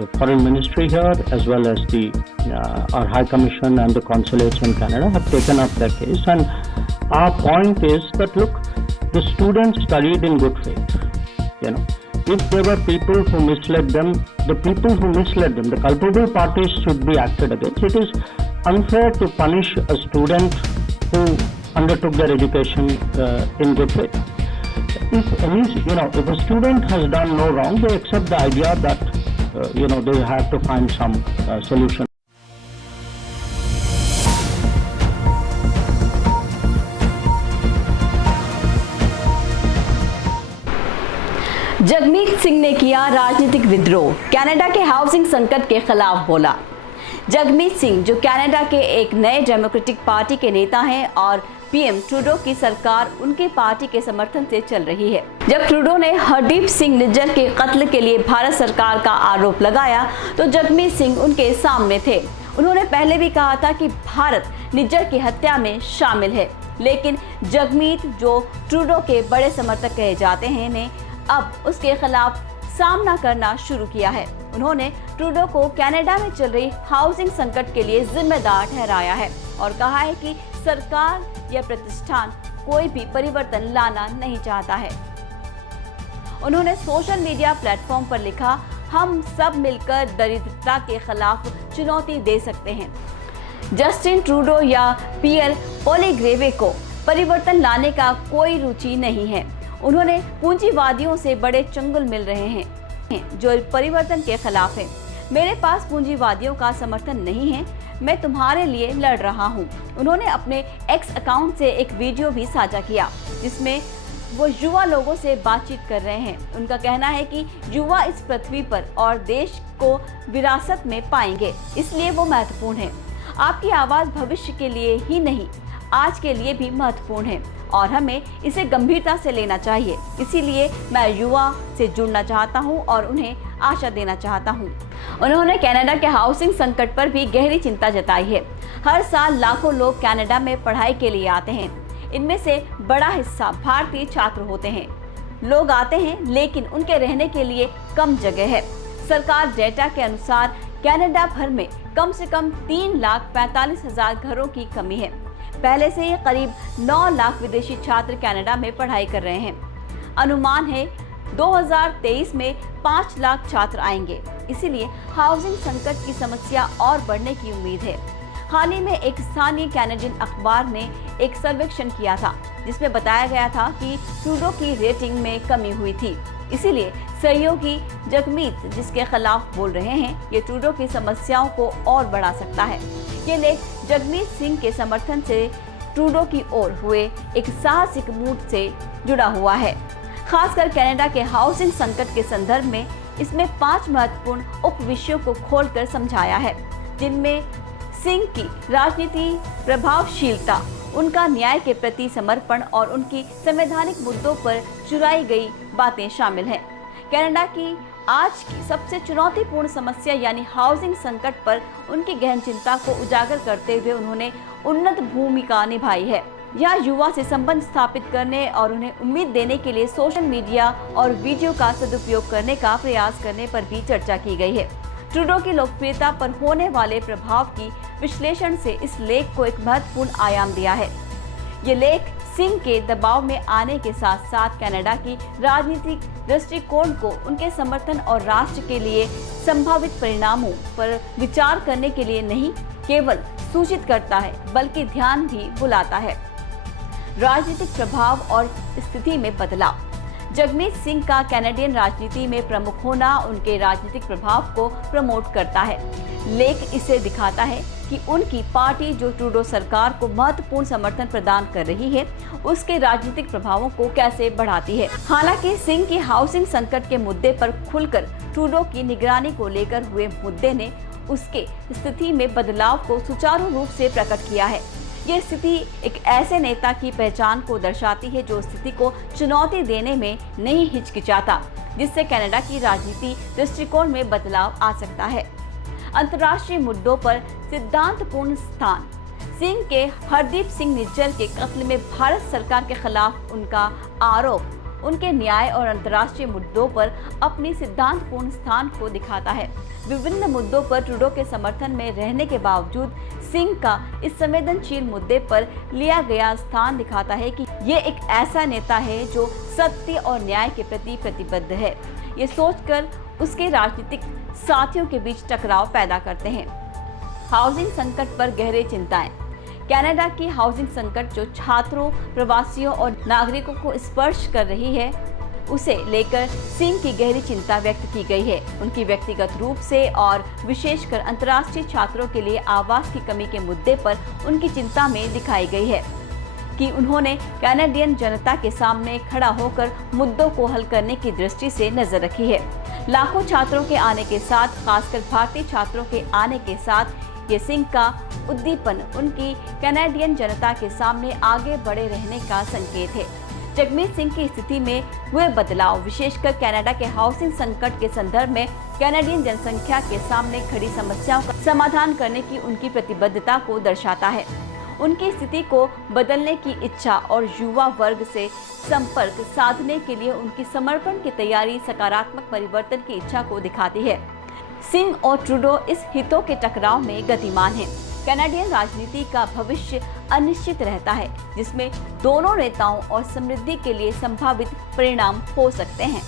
the Foreign Ministry here, as well as the our High Commission and the consulates in Canada have taken up the case. And our point is that, look, the students studied in good faith. You know, if there were people who misled them, the people who misled them, the culpable parties should be acted against. It is unfair to punish a student who undertook their education in good faith. If a student has done no wrong, they accept the idea that they have to find some solution. Jagmeet Singh ने किया राजनीतिक विद्रोह, Canada के housing संकट के खिलाफ बोला। जगमीत सिंह, जो कनाडा के एक नए डेमोक्रेटिक पार्टी के नेता हैं और पीएम ट्रूडो की सरकार उनकी पार्टी के समर्थन से चल रही है। जब ट्रूडो ने हरदीप सिंह निज्जर के कत्ल के लिए भारत सरकार का आरोप लगाया तो जगमीत सिंह उनके सामने थे। उन्होंने पहले भी कहा था कि भारत निज्जर की हत्या में शामिल है, लेकिन जगमीत, जो ट्रूडो के बड़े समर्थक कहे जाते हैं, ने अब उसके खिलाफ सामना करना शुरू किया है। उन्होंने ट्रूडो को कनाडा में चल रही हाउसिंग संकट के लिए जिम्मेदार ठहराया है और कहा है कि सरकार या प्रतिष्ठान कोई भी परिवर्तन लाना नहीं चाहता है। उन्होंने सोशल मीडिया प्लेटफॉर्म पर लिखा, हम सब मिलकर दरिद्रता के खिलाफ चुनौती दे सकते हैं। जस्टिन ट्रूडो या पियर पोलिग्रेवे को परिवर्तन लाने का कोई रुचि नहीं है। उन्होंने पूंजीवादियों से बड़े चंगुल मिल रहे हैं जो परिवर्तन के खिलाफ है। मेरे पास पूंजीवादियों का समर्थन नहीं है, मैं तुम्हारे लिए लड़ रहा हूं। उन्होंने अपने एक्स अकाउंट से एक वीडियो भी साझा किया जिसमें वो युवा लोगों से बातचीत कर रहे हैं। उनका कहना है कि युवा इस पृथ्वी पर और देश को विरासत में पाएंगे, इसलिए वो महत्वपूर्ण है। आपकी आवाज़ भविष्य के लिए ही नहीं, आज के लिए भी महत्वपूर्ण है और हमें इसे गंभीरता से लेना चाहिए। इसीलिए मैं युवा से जुड़ना चाहता हूं और उन्हें आशा देना चाहता हूं। उन्होंने कनाडा के हाउसिंग संकट पर भी गहरी चिंता जताई है। हर साल लाखों लोग कनाडा में पढ़ाई के लिए आते हैं। इनमें से बड़ा हिस्सा भारतीय छात्र होते हैं। लोग आते हैं लेकिन उनके रहने के लिए कम जगह है। सरकार डेटा के अनुसार कनाडा भर में कम से कम 3,45,000 घरों की कमी है। पहले से ही करीब 9 लाख विदेशी छात्र कनाडा में पढ़ाई कर रहे हैं। अनुमान है 2023 में 5 लाख छात्र आएंगे, इसीलिए हाउसिंग संकट की समस्या और बढ़ने की उम्मीद है। हाल ही में एक स्थानीय कैनेडियन अखबार ने एक सर्वेक्षण किया था जिसमें बताया गया था कि ट्रूडो की रेटिंग में कमी हुई थी। इसीलिए सहयोगी जगमीत जिसके खिलाफ बोल रहे हैं, ये ट्रूडो की समस्याओं को और बढ़ा सकता है। ये लेख जगमीत सिंह के समर्थन से ट्रूडो की ओर हुए एक साहसिक मूड से जुड़ा हुआ है। खासकर कनाडा के हाउसिंग संकट के संदर्भ में इसमें 5 महत्वपूर्ण उप विषयों को खोलकर समझाया है, जिनमें सिंह की राजनीति प्रभावशीलता, उनका न्याय के प्रति समर्पण और उनकी संवैधानिक मुद्दों पर चुराई गई बातें शामिल हैं। कनाडा की आज की सबसे चुनौतीपूर्ण समस्या यानी हाउसिंग संकट पर उनकी गहन चिंता को उजागर करते हुए उन्होंने उन्नत भूमिका निभाई है। यह युवा से संबंध स्थापित करने और उन्हें उम्मीद देने के लिए सोशल मीडिया और वीडियो का सदुपयोग करने का प्रयास करने पर भी चर्चा की गई है। ट्रूडो की लोकप्रियता पर होने वाले प्रभाव की विश्लेषण से इस लेख को एक महत्वपूर्ण आयाम दिया है। ये लेख सिंह के दबाव में आने के साथ साथ कनाडा की राजनीतिक दृष्टिकोण को, उनके समर्थन और राष्ट्र के लिए संभावित परिणामों पर विचार करने के लिए नहीं केवल सूचित करता है बल्कि ध्यान भी बुलाता है। राजनीतिक प्रभाव और स्थिति में बदलाव। जगमीत सिंह का कैनेडियन राजनीति में प्रमुख होना उनके राजनीतिक प्रभाव को प्रमोट करता है। लेख इसे दिखाता है कि उनकी पार्टी जो ट्रूडो सरकार को महत्वपूर्ण समर्थन प्रदान कर रही है, उसके राजनीतिक प्रभावों को कैसे बढ़ाती है। हालांकि सिंह की हाउसिंग संकट के मुद्दे पर खुलकर ट्रूडो की निगरानी को लेकर हुए मुद्दे ने उसके स्थिति में बदलाव को सुचारू रूप से प्रकट किया है। ये स्थिति एक ऐसे नेता की पहचान को दर्शाती है जो स्थिति को चुनौती देने में नहीं हिचकिचाता, जिससे कनाडा की राजनीति दृष्टिकोण में बदलाव आ सकता है। अंतर्राष्ट्रीय मुद्दों पर सिद्धांतपूर्ण स्थान। सिंह के हरदीप सिंह निज्जर के कत्ल में भारत सरकार के खिलाफ उनका आरोप उनके न्याय और अंतर्राष्ट्रीय मुद्दों पर अपनी सिद्धांतपूर्ण स्थान को दिखाता है। विभिन्न मुद्दों पर ट्रूडो के समर्थन में रहने के बावजूद सिंह का इस संवेदनशील मुद्दे पर लिया गया स्थान दिखाता है कि ये एक ऐसा नेता है जो सत्य और न्याय के प्रति प्रतिबद्ध है। ये सोचकर उसके राजनीतिक साथियों के बीच टकराव पैदा करते हैं। हाउसिंग संकट पर गहरी चिंताएं। कनाडा की हाउसिंग संकट जो छात्रों, प्रवासियों और नागरिकों को स्पर्श कर रही है, उसे लेकर सिंह की गहरी चिंता व्यक्त की गई है। उनकी व्यक्तिगत रूप से और विशेषकर अंतर्राष्ट्रीय छात्रों के लिए आवास की कमी के मुद्दे पर उनकी चिंता में दिखाई गई है कि उन्होंने कैनेडियन जनता के सामने खड़ा होकर मुद्दों को हल करने की दृष्टि से नजर रखी है। लाखों छात्रों के आने के साथ, खासकर भारतीय छात्रों के आने के साथ, ये सिंह का उद्दीपन उनकी कैनेडियन जनता के सामने आगे बढ़े रहने का संकेत है। जगमीत सिंह की स्थिति में हुए बदलाव विशेषकर कनाडा के हाउसिंग संकट के संदर्भ में कैनेडियन जनसंख्या के सामने खड़ी समस्याओं का समाधान करने की उनकी प्रतिबद्धता को दर्शाता है। उनकी स्थिति को बदलने की इच्छा और युवा वर्ग से संपर्क साधने के लिए उनकी समर्पण की तैयारी सकारात्मक परिवर्तन की इच्छा को दिखाती है। सिंह और ट्रूडो इस हितों के टकराव में गतिमान हैं। कनाडियन राजनीति का भविष्य अनिश्चित रहता है, जिसमें दोनों नेताओं और समृद्धि के लिए संभावित परिणाम हो सकते हैं।